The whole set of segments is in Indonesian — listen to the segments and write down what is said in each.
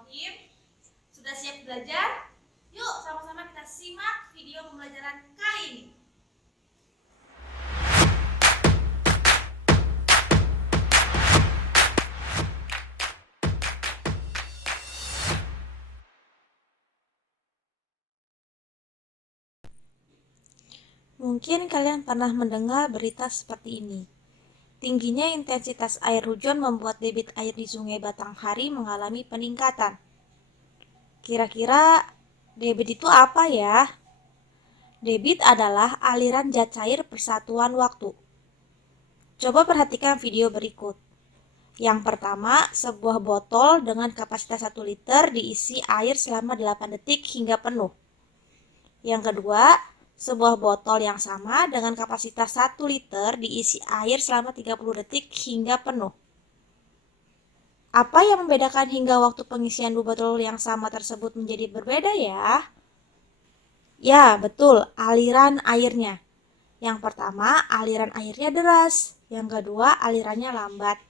Bismillahirrahmanirrahim. Sudah siap belajar? Yuk sama-sama kita simak video pembelajaran kali ini. Mungkin kalian pernah mendengar berita seperti ini. Tingginya intensitas air hujan membuat debit air di Sungai Batanghari mengalami peningkatan. Kira-kira debit itu apa ya? Debit adalah aliran zat cair persatuan waktu. Coba perhatikan video berikut. Yang pertama, sebuah botol dengan kapasitas 1 liter diisi air selama 8 detik hingga penuh. Yang kedua, sebuah botol yang sama dengan kapasitas 1 liter diisi air selama 30 detik hingga penuh. Apa yang membedakan hingga waktu pengisian dua botol yang sama tersebut menjadi berbeda ya? Ya, betul, aliran airnya. Yang pertama, aliran airnya deras. Yang kedua, alirannya lambat.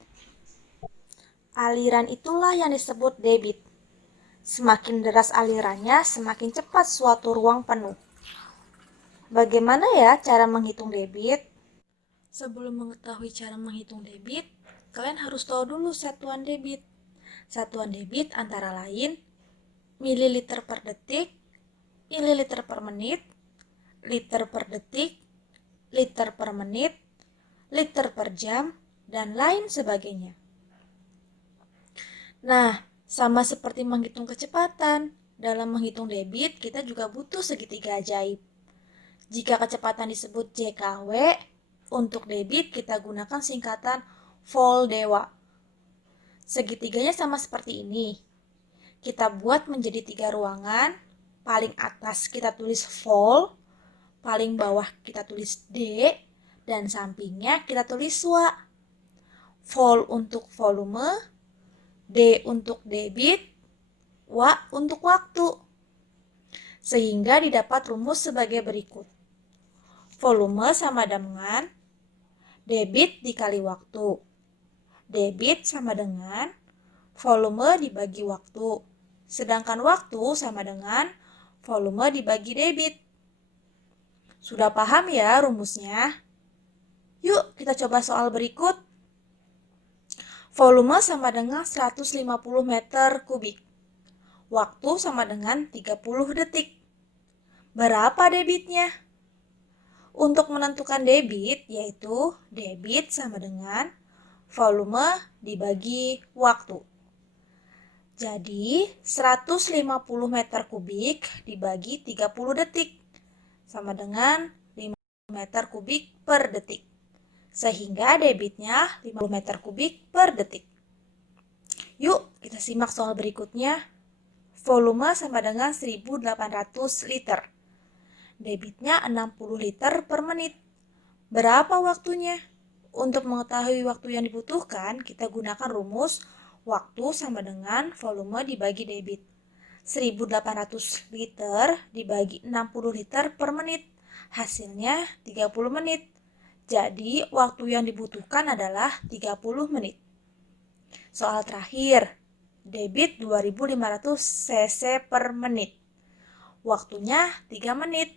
Aliran itulah yang disebut debit. Semakin deras alirannya, semakin cepat suatu ruang penuh. Bagaimana ya cara menghitung debit? Sebelum mengetahui cara menghitung debit, kalian harus tahu dulu satuan debit. Satuan debit antara lain mililiter per detik, mililiter per menit, liter per detik, liter per menit, liter per jam, dan lain sebagainya. Nah, sama seperti menghitung kecepatan, dalam menghitung debit kita juga butuh segitiga ajaib. Jika kecepatan disebut JKW, untuk debit kita gunakan singkatan volt dewa. Segitiganya sama seperti ini. Kita buat menjadi 3 ruangan, paling atas kita tulis volt, paling bawah kita tulis D, dan sampingnya kita tulis wa. Volt untuk volume, D untuk debit, wa untuk waktu. Sehingga didapat rumus sebagai berikut. Volume sama dengan debit dikali waktu. Debit sama dengan volume dibagi waktu. Sedangkan waktu sama dengan volume dibagi debit. Sudah paham ya rumusnya? Yuk kita coba soal berikut. Volume sama dengan 150 meter kubik. Waktu sama dengan 30 detik. Berapa debitnya? Untuk menentukan debit, yaitu debit sama dengan volume dibagi waktu. Jadi, 150 meter kubik dibagi 30 detik, sama dengan 5 meter kubik per detik. Sehingga debitnya 50 meter kubik per detik. Yuk, kita simak soal berikutnya. Volume sama dengan 1800 liter. Debitnya 60 liter per menit. Berapa waktunya? Untuk mengetahui waktu yang dibutuhkan, kita gunakan rumus waktu sama dengan volume dibagi debit. 1800 liter dibagi 60 liter per menit. Hasilnya 30 menit. Jadi, waktu yang dibutuhkan adalah 30 menit. Soal terakhir, debit 2500 cc per menit. Waktunya 3 menit.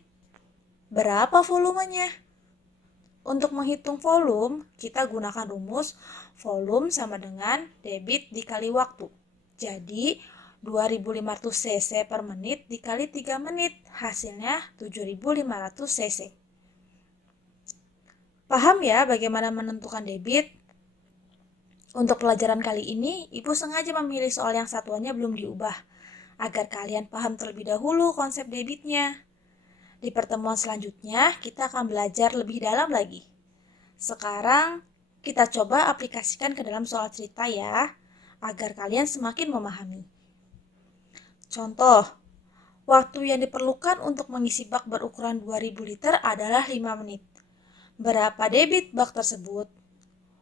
Berapa volumenya? Untuk menghitung volume, kita gunakan rumus volume sama dengan debit dikali waktu. Jadi, 2500 cc per menit dikali 3 menit, hasilnya 7500 cc. Paham ya bagaimana menentukan debit? Untuk pelajaran kali ini, Ibu sengaja memilih soal yang satuannya belum diubah, agar kalian paham terlebih dahulu konsep debitnya. Di pertemuan selanjutnya, kita akan belajar lebih dalam lagi. Sekarang, kita coba aplikasikan ke dalam soal cerita ya, agar kalian semakin memahami. Contoh, waktu yang diperlukan untuk mengisi bak berukuran 2000 liter adalah 5 menit. Berapa debit bak tersebut?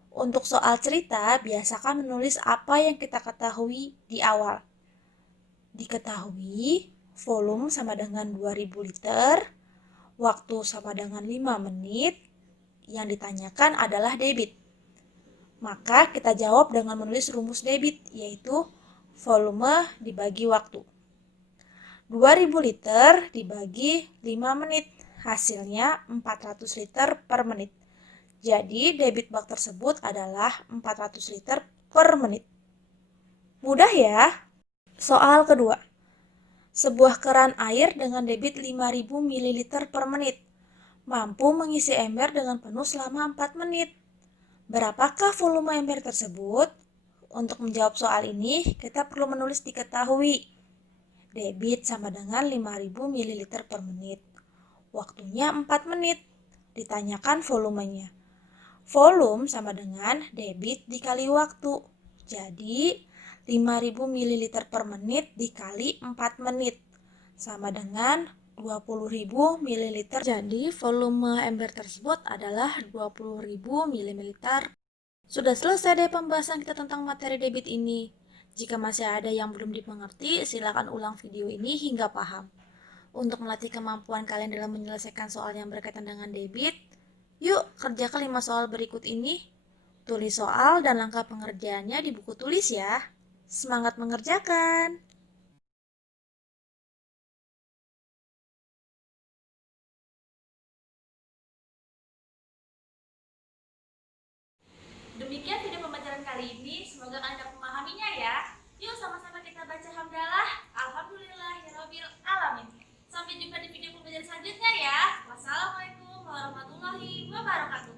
Untuk soal cerita, biasakan menulis apa yang kita ketahui di awal. Diketahui, volume sama dengan 2000 liter, waktu sama dengan 5 menit, yang ditanyakan adalah debit. Maka kita jawab dengan menulis rumus debit, yaitu volume dibagi waktu. 2000 liter dibagi 5 menit, hasilnya 400 liter per menit. Jadi debit bak tersebut adalah 400 liter per menit. Mudah ya? Soal kedua. Sebuah keran air dengan debit 5000 ml per menit mampu mengisi ember dengan penuh selama 4 menit. Berapakah volume ember tersebut? Untuk menjawab soal ini, kita perlu menulis diketahui. Debit sama dengan 5000 ml per menit. Waktunya 4 menit. Ditanyakan volumenya. Volume sama dengan debit dikali waktu. Jadi, 5000 ml per menit dikali 4 menit. Sama dengan 20.000 ml. Jadi, volume ember tersebut adalah 20.000 ml. Sudah selesai deh pembahasan kita tentang materi debit ini. Jika masih ada yang belum dimengerti, silakan ulang video ini hingga paham. Untuk melatih kemampuan kalian dalam menyelesaikan soal yang berkaitan dengan debit, yuk kerjakan 5 soal berikut ini. Tulis soal dan langkah pengerjaannya di buku tulis ya. Semangat mengerjakan! Demikian video pembelajaran kali ini, semoga kalian dapat memahaminya ya. Yuk sama-sama kita baca hamdalah. Alhamdulillahirabbil alamin. Sampai jumpa di video pembelajaran selanjutnya ya. Wassalamualaikum warahmatullahi wabarakatuh.